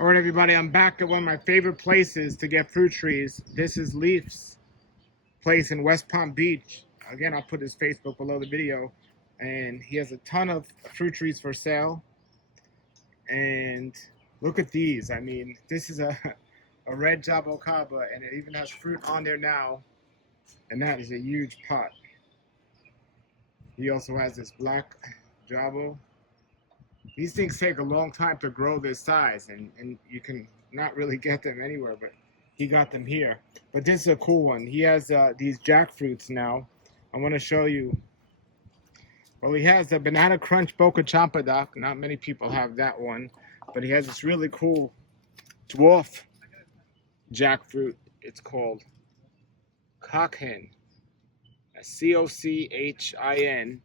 All right, everybody, I'm back at one of my favorite places to get fruit trees. This is Leaf's place in West Palm Beach. Again, I'll put his Facebook below the video. And he has a ton of fruit trees for sale. And look at these. I mean, this is a red Jabocaba, and it even has fruit on there now. And that is a huge pot. He also has this black Jabo. These things take a long time to grow this size, and you can not really get them anywhere, but he got them here. But this is a cool one. He has these jackfruits now. I want to show you. Well, he has the Banana Crunch Boca Champion. Not many people have that one, but he has this really cool dwarf jackfruit. It's called Cockhin, Cochin,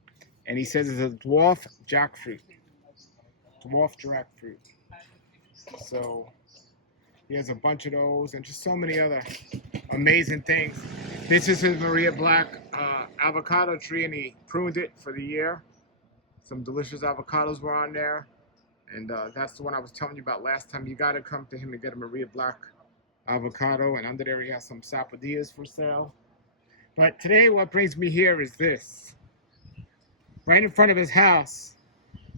and he says it's a dwarf jackfruit. Dwarf jackfruit. So he has a bunch of those and just so many other amazing things. This is his Maria Black avocado tree, and he pruned it for the year. Some delicious avocados were on there, and that's the one I was telling you about last time. You got to come to him and get a Maria Black avocado, and under there he has some sapodillas for sale. But today what brings me here is this. Right in front of his house,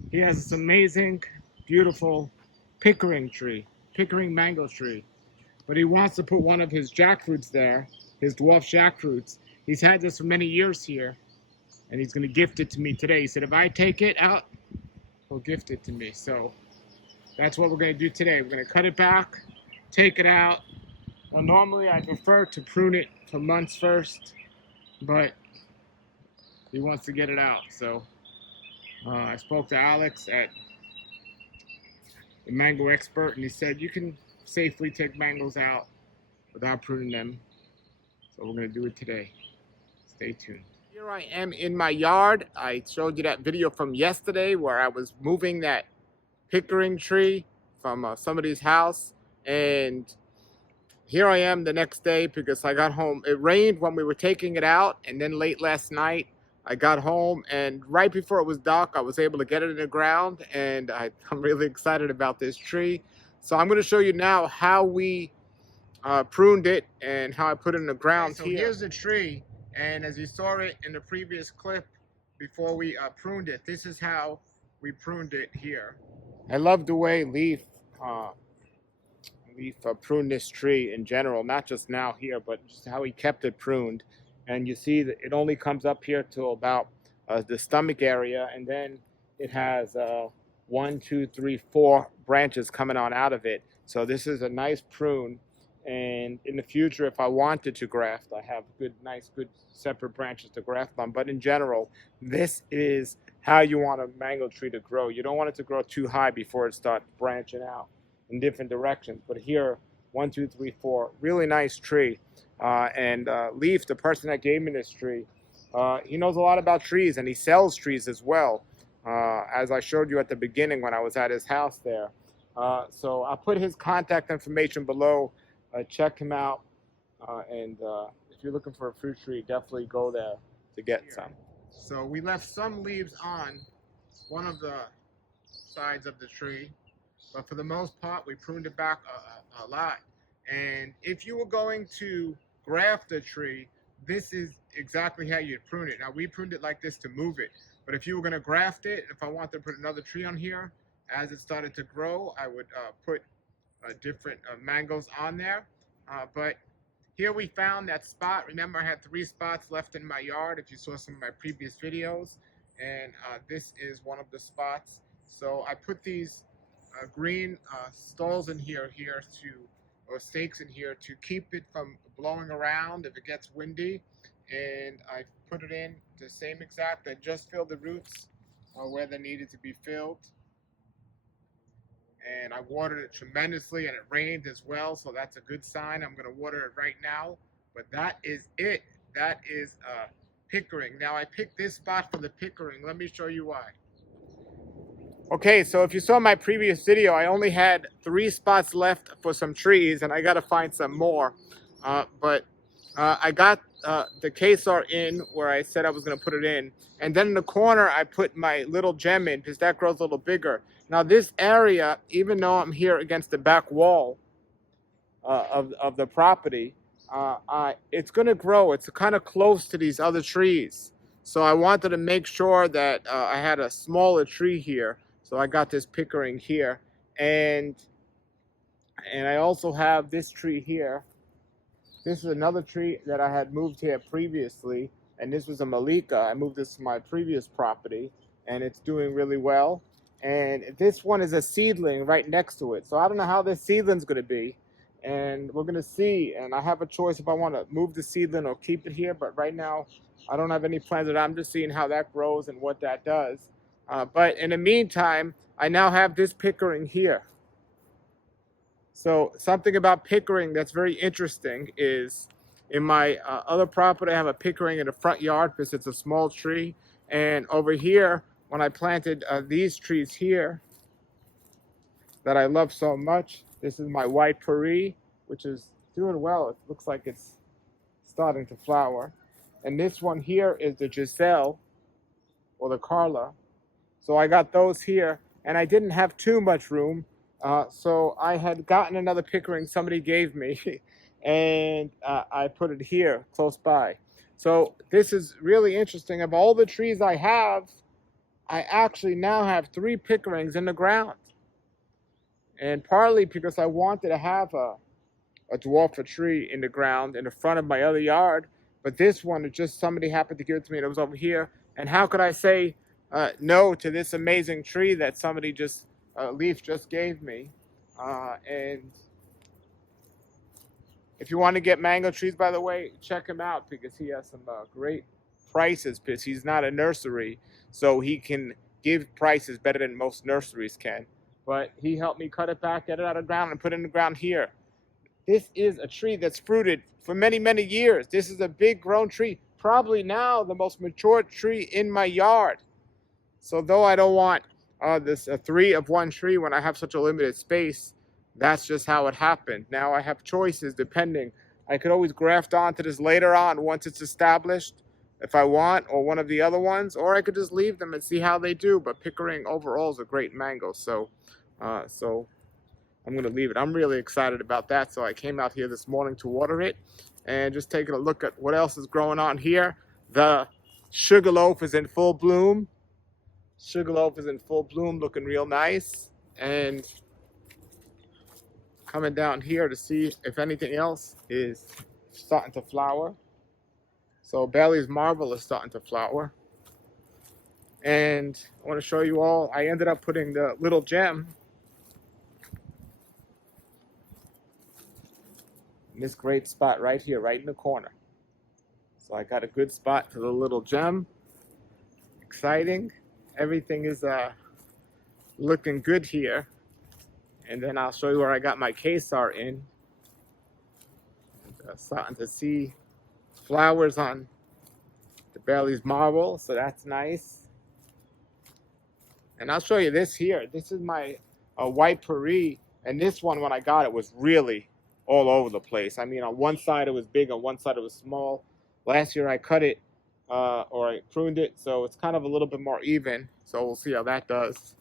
he has this amazing, beautiful Pickering mango tree. But he wants to put one of his jackfruits there, his dwarf jackfruits. He's had this for many years here, and he's going to gift it to me today. He said, if I take it out, he'll gift it to me. So that's what we're going to do today. We're going to cut it back, take it out. Now, normally I prefer to prune it for months first, but he wants to get it out. So I spoke to Alex at the Mango Expert, and he said you can safely take mangoes out without pruning them. So we're going to do it today. Stay tuned. Here I am in my yard. I showed you that video from yesterday where I was moving that Pickering tree from somebody's house. And here I am the next day because I got home. It rained when we were taking it out, and then late last night I got home, and right before it was dark, I was able to get it in the ground, and I'm really excited about this tree. So I'm going to show you now how we pruned it and how I put it in the ground. Okay, so here's the tree, and as you saw it in the previous clip before we pruned it, this is how we pruned it here. I love the way Leaf pruned this tree in general, not just now here, but just how he kept it pruned. And you see that it only comes up here to about the stomach area, and then it has 1, 2, 3, 4 branches coming on out of it. So this is a nice prune, and in the future, if I wanted to graft, I have good separate branches to graft on. But in general, this is how you want a mango tree to grow. You don't want it to grow too high before it starts branching out in different directions. But here, 1, 2, 3, 4, really nice tree. And Leaf, the person that gave me this tree, he knows a lot about trees, and he sells trees as well, as I showed you at the beginning when I was at his house there. So I'll put his contact information below. Check him out, and if you're looking for a fruit tree, definitely go there to get some. So we left some leaves on one of the sides of the tree, but for the most part we pruned it back a lot. And if you were going to graft a tree, this is exactly how you'd prune it. Now, we pruned it like this to move it, but if you were going to graft it, if I wanted to put another tree on here, as it started to grow, I would put different mangoes on there. But here we found that spot. Remember, I had 3 spots left in my yard, if you saw some of my previous videos, and this is one of the spots. So I put these green stalls in here or stakes in here to keep it from blowing around if it gets windy. And I put it in the same exact. I just filled the roots where they needed to be filled. And I watered it tremendously, and it rained as well, so that's a good sign. I'm going to water it right now. But that is it. That is Pickering. Now, I picked this spot for the Pickering. Let me show you why. Okay, so if you saw my previous video, I only had 3 spots left for some trees, and I got to find some more. But I got the quesar in where I said I was going to put it in. And then in the corner, I put my little gem in because that grows a little bigger. Now this area, even though I'm here against the back wall of the property, it's going to grow. It's kind of close to these other trees. So I wanted to make sure that I had a smaller tree here. So I got this pickering here. And I also have this tree here. This is another tree that I had moved here previously, and this was a Malika. I moved this to my previous property, and it's doing really well. And this one is a seedling right next to it. So I don't know how this seedling's going to be, and we're going to see. And I have a choice if I want to move the seedling or keep it here, but right now I don't have any plans of that. I'm just seeing how that grows and what that does. But in the meantime, I now have this pickering here. So something about pickering that's very interesting is in my other property, I have a pickering in the front yard because it's a small tree. And over here, when I planted these trees here that I love so much, this is my white puri, which is doing well. It looks like it's starting to flower. And this one here is the Giselle or the Carla. So I got those here, and I didn't have too much room. So I had gotten another pickering somebody gave me, and I put it here close by. So this is really interesting. Of all the trees I have, I actually now have 3 pickerings in the ground. And partly because I wanted to have a dwarf tree in the ground in the front of my other yard. But this one, it just somebody happened to give it to me, and it was over here. And how could I say no to this amazing tree that somebody just Leaph just gave me? And if you want to get mango trees, by the way, check him out because he has some great prices because he's not a nursery, so he can give prices better than most nurseries can. But he helped me cut it back, get it out of the ground, and put it in the ground here. This is a tree that's fruited for many, many years. This is a big grown tree, probably now the most mature tree in my yard. So though I don't want this 3 of 1 tree when I have such a limited space, that's just how it happened. Now I have choices depending. I could always graft onto this later on once it's established if I want, or one of the other ones, or I could just leave them and see how they do. But pickering overall is a great mango, so I'm going to leave it. I'm really excited about that. So I came out here this morning to water it and just taking a look at what else is growing on here. The sugarloaf is in full bloom. Sugarloaf is in full bloom, looking real nice. And coming down here to see if anything else is starting to flower. So Bailey's Marvel is starting to flower. And I want to show you all, I ended up putting the little gem in this great spot right here, right in the corner. So I got a good spot for the little gem. Exciting. Everything is looking good here. And then I'll show you where I got my quesar in. And, starting to see flowers on the Bailey's Marble, so that's nice. And I'll show you this here. This is my white puri, and this one, when I got it, was really all over the place. I mean, on one side it was big, on one side it was small. Last year I cut it, or I pruned it, so it's kind of a little bit more even. So we'll see how that does.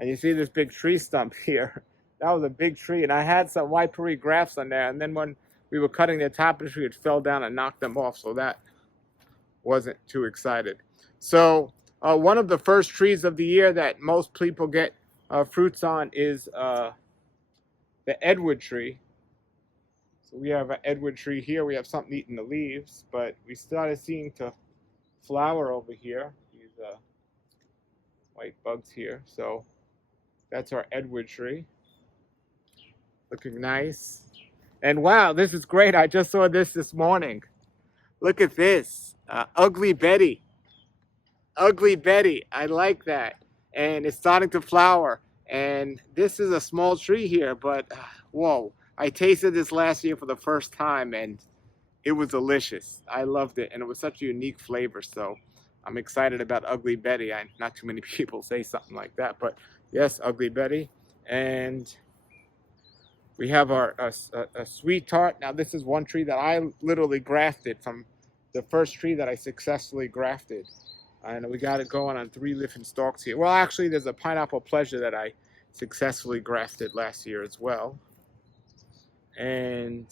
And you see this big tree stump here. That was a big tree, and I had some white puri grafts on there, and then when we were cutting the top of the tree, it fell down and knocked them off, so that wasn't too excited. So one of the first trees of the year that most people get fruits on is the Edward tree. So we have an Edward tree here. We have something eating the leaves, but we started seeing to flower over here. These white bugs here. So that's our Edward tree. Looking nice. And wow, this is great. I just saw this morning. Look at this. Ugly Betty. Ugly Betty. I like that. And it's starting to flower. And this is a small tree here, but whoa. I tasted this last year for the first time, and it was delicious. I loved it, and it was such a unique flavor. So I'm excited about Ugly Betty. Not too many people say something like that, but yes, Ugly Betty. And we have our a sweet tart. Now this is one tree that I literally grafted from the first tree that I successfully grafted. And we got it going on 3 different stalks here. Well, actually, there's a pineapple pleasure that I successfully grafted last year as well. And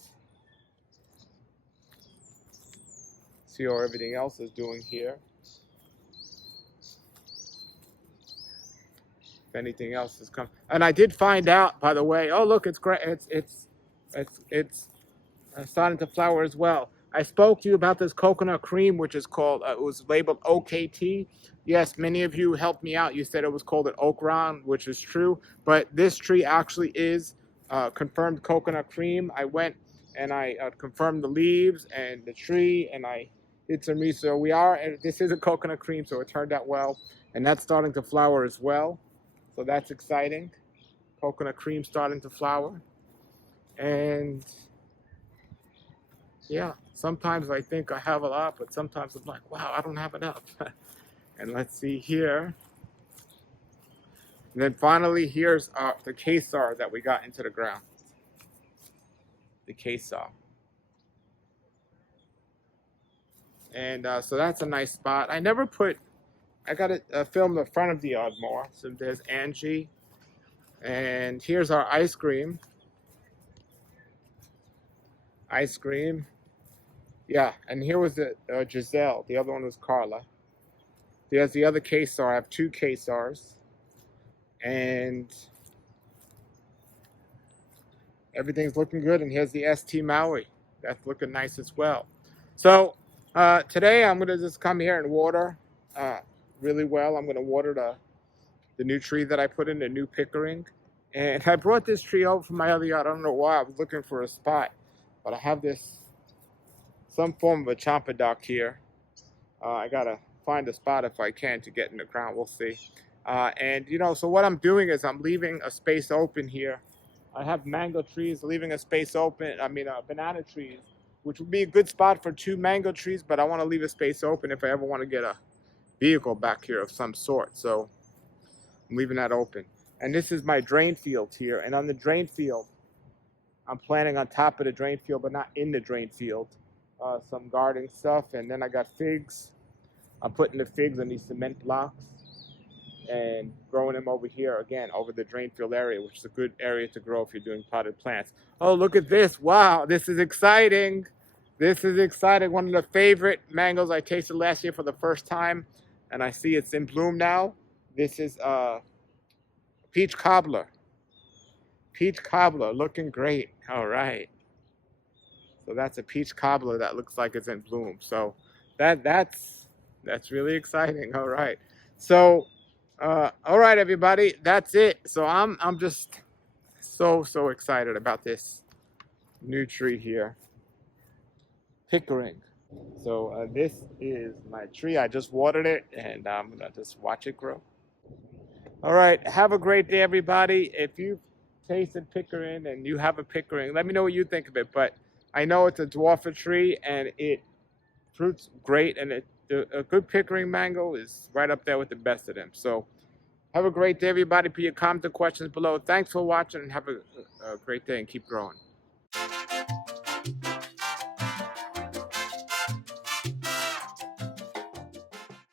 see how everything else is doing here. If anything else has come. And I did find out, by the way, oh, look, it's great. It's starting to flower as well. I spoke to you about this coconut cream, which is called, it was labeled OKT. Yes, many of you helped me out. You said it was called an oak round, which is true. But this tree actually is confirmed coconut cream. I went and I confirmed the leaves and the tree, and I did some research. So this is a coconut cream, so it turned out well. And that's starting to flower as well. So that's exciting. Coconut cream starting to flower. And yeah, sometimes I think I have a lot, but sometimes I'm like, wow, I don't have enough. And let's see here. And then finally, here's the quesar that we got into the ground. The quesar. And so that's a nice spot. I got to film the front of the yard more. So there's Angie. And here's our ice cream. Ice cream. Yeah, and here was the Giselle. The other one was Carla. There's the other quesar. I have 2 quesars. And everything's looking good. And here's the ST Maui. That's looking nice as well. So today I'm going to just come here and water really well. I'm going to water the new tree that I put in, the new Pickering. And I brought this tree over from my other yard. I don't know why. I was looking for a spot. But I have some form of a champidoc here. I got to find a spot if I can to get in the ground. We'll see. And, so what I'm doing is I'm leaving a space open here. I have mango trees, leaving a space open. Banana trees, which would be a good spot for 2 mango trees. But I want to leave a space open if I ever want to get a vehicle back here of some sort. So I'm leaving that open. And this is my drain field here. And on the drain field, I'm planting on top of the drain field, but not in the drain field. Some gardening stuff. And then I got figs. I'm putting the figs on these cement blocks and growing them over here, again, over the drain field area, which is a good area to grow if you're doing potted plants. Oh, look at this. Wow, this is exciting. This is exciting. One of the favorite mangoes I tasted last year for the first time. And I see it's in bloom now. This is peach cobbler. Peach cobbler, looking great. All right. So that's a peach cobbler that looks like it's in bloom. So that's really exciting. All right. So all right, everybody, that's it. So I'm just so excited about this new tree here, Pickering. So this is my tree. I just watered it, and I'm gonna just watch it grow. All right, have a great day, everybody. If you've tasted Pickering and you have a Pickering, let me know what you think of it. But I know it's a dwarfer tree, and it fruits great, and a good Pickering mango is right up there with the best of them. So have a great day, everybody. Put your comments and questions below. Thanks for watching, and have a great day, and keep growing.